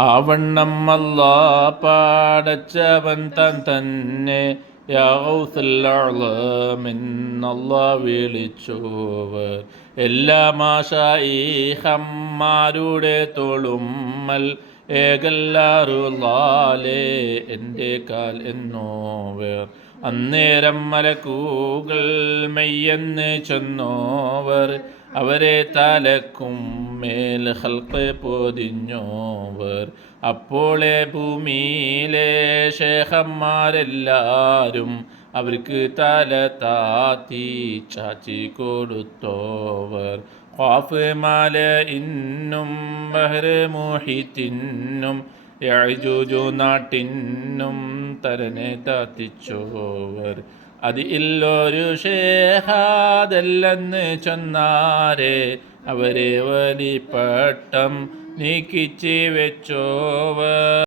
ആവണ്ണം അല്ലാ പാടച്ചവൻ താൻ തന്നെ യാ ഗൗസുൽ അഅ്ളമെന്നല്ലാ വിളിച്ചോവർ എല്ലാ മാഷായിഹന്മാരുടെ തോളുമ്മൽ ഏകല്ലാറുള്ളാലേ എൻ്റെ കാൽ എന്നോവർ അന്നേരം മലക്കൂകൾ മെയ്യെന്ന് ചെന്നോവർ അവരെ തലക്കും മേൽ ഹൽക്ക് പൊതിഞ്ഞോവർ അപ്പോളെ ഭൂമിയിലെ ശേഖന്മാരെല്ലാരും അവർക്ക് തല താത്തി ചാച്ചി കൊടുത്തോവർ ഖാഫ് മല ഇന്നും ബഹ്ർ മുഹിത്തിനും യഅജൂജു നാട്ടിനും തരനെ താത്തിച്ചോവർ അത് ഇല്ലൊരു ഷേഖാദല്ലെന്ന് ചൊന്നാരെ അവരെ വലിപ്പട്ടം നീക്കിച്ച് വെച്ചോവർ.